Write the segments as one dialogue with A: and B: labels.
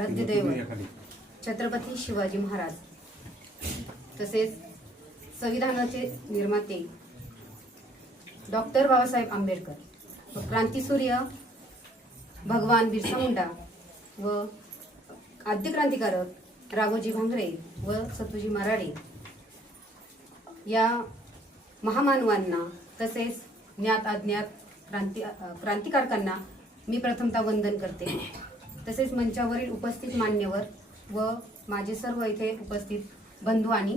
A: आराध्य दैवत छत्रपती शिवाजी महाराज. तसेच संविधानाचे निर्माते डॉक्टर बाबासाहेब आंबेडकर व क्रांतीसूर्य भगवान बिरसा मुंडा व आद्य क्रांतिकारक राघोजी भांगरे व सतुजी मराडे या महामानवांना तसेच ज्ञात अज्ञात क्रांती क्रांतिकारकांना मी प्रथमतः वंदन करते. तसेच मंचावरील उपस्थित मान्यवर व माझे सर्व इथे उपस्थित बंधू आणि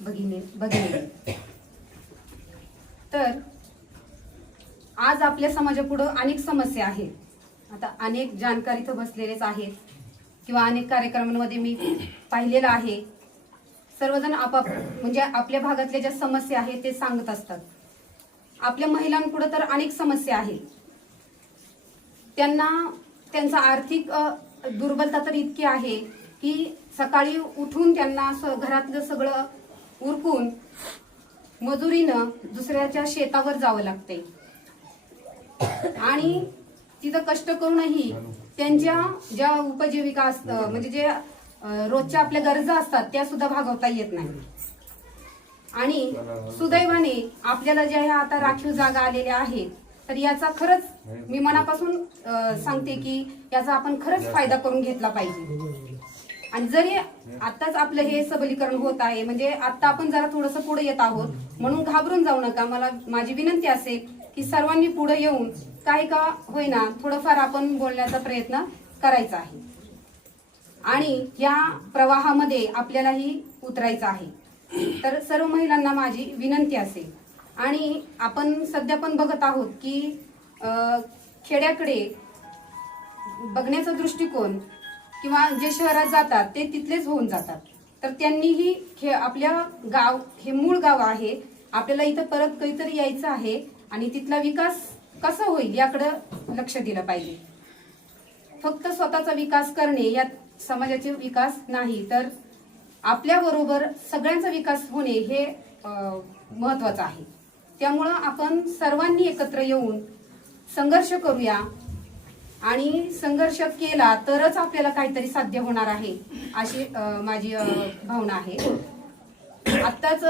A: भगिनी भगिनी. तर आज आपल्या समाजापुढं अनेक समस्या आहेत. आता अनेक जाणकार इथं बसलेलेच आहेत किंवा अनेक कार्यक्रमांमध्ये मी पाहिलेलं आहे. सर्वजण आपाप म्हणजे आपल्या भागातल्या ज्या समस्या आहेत ते सांगत असतात. आपल्या महिलांपुढं तर अनेक समस्या आहेत. त्यांना त्यांचा आर्थिक दुर्बलता तर इतकी आहे की सकाळी उठून त्यांना असं घरातलं सगळं उरकून मजुरीनं दुसऱ्याच्या शेतावर जावं लागते आणि तिथं कष्ट करूनही त्यांच्या ज्या उपजीविका असत म्हणजे जे रोजच्या आपल्या गरजा असतात त्या सुद्धा भागवता येत नाही. आणि सुदैवाने आपल्याला ज्या ह्या आता राखीव जागा आलेल्या आहेत तर याचा खरंच मी मनापासून सांगते की याचा आपण खरंच फायदा करून घेतला पाहिजे. आणि जरी आताच आपलं हे सबलीकरण होत आहे म्हणजे आता आपण जरा थोडंसं पुढे येत आहोत म्हणून घाबरून जाऊ नका. मला माझी विनंती असेल की सर्वांनी पुढे येऊन काही का होईना थोडंफार आपण बोलण्याचा प्रयत्न करायचा आहे. आणि या प्रवाहामध्ये आपल्यालाही उतरायचं आहे. तर सर्व महिलांना माझी विनंती असेल आणि आपण सध्या पण बघत आहोत की खेड्याकडे बघण्याचा दृष्टिकोन किंवा जे शहरात जातात ते तिथलेच होऊन जातात. तर त्यांनीही खे आपल्या गाव हे मूळ गाव आहे. आपल्याला इथं परत काहीतरी यायचं आहे आणि तिथला विकास कसा होईल याकडं लक्ष दिलं पाहिजे. फक्त स्वतःचा विकास करणे यात समाजाचे विकास नाही तर आपल्याबरोबर सगळ्यांचा विकास होणे हे महत्वाचं आहे. त्यामुळं आपण सर्वांनी एकत्र येऊन संघर्ष करूया. आणि संघर्ष केला तरच आपल्याला काहीतरी साध्य होणार आहे अशी माझी भावना आहे. आत्ताच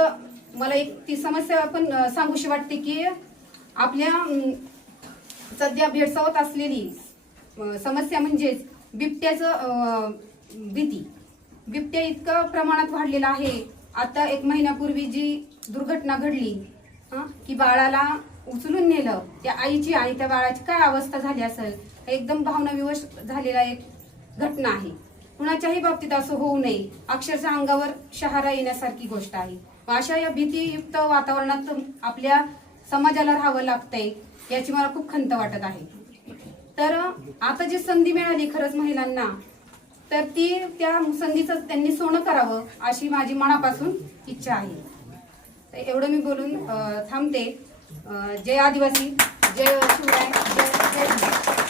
A: मला एक ती समस्या आपण सांगूशी वाटते की आपल्या सध्या भेडसावत असलेली समस्या म्हणजेच बिबट्याचं भीती. बिबट्या इतकं प्रमाणात वाढलेलं आहे. आता एक महिन्यापूर्वी जी दुर्घटना घडली की बाळाला उचलून नेलं. त्या आईची आणि त्या बाळाची काय अवस्था झाली असेल? एकदम भावनाविवश झालेला एक घटना आहे. कुणाच्याही बाबतीत असं होऊ नये. अक्षरशः अंगावर शहारा येण्यासारखी गोष्ट आहे. अशा या भीतीयुक्त वातावरणात आपल्या समाजाला राहावं लागतंय याची मला खूप खंत वाटत आहे. तर आता जी संधी मिळाली खरंच महिलांना तर ती त्या संधीचं त्यांनी सोनं करावं अशी माझी मनापासून इच्छा आहे. तर एवढं मी बोलून थांबते. जय आदिवासी जय शिवराय जय जय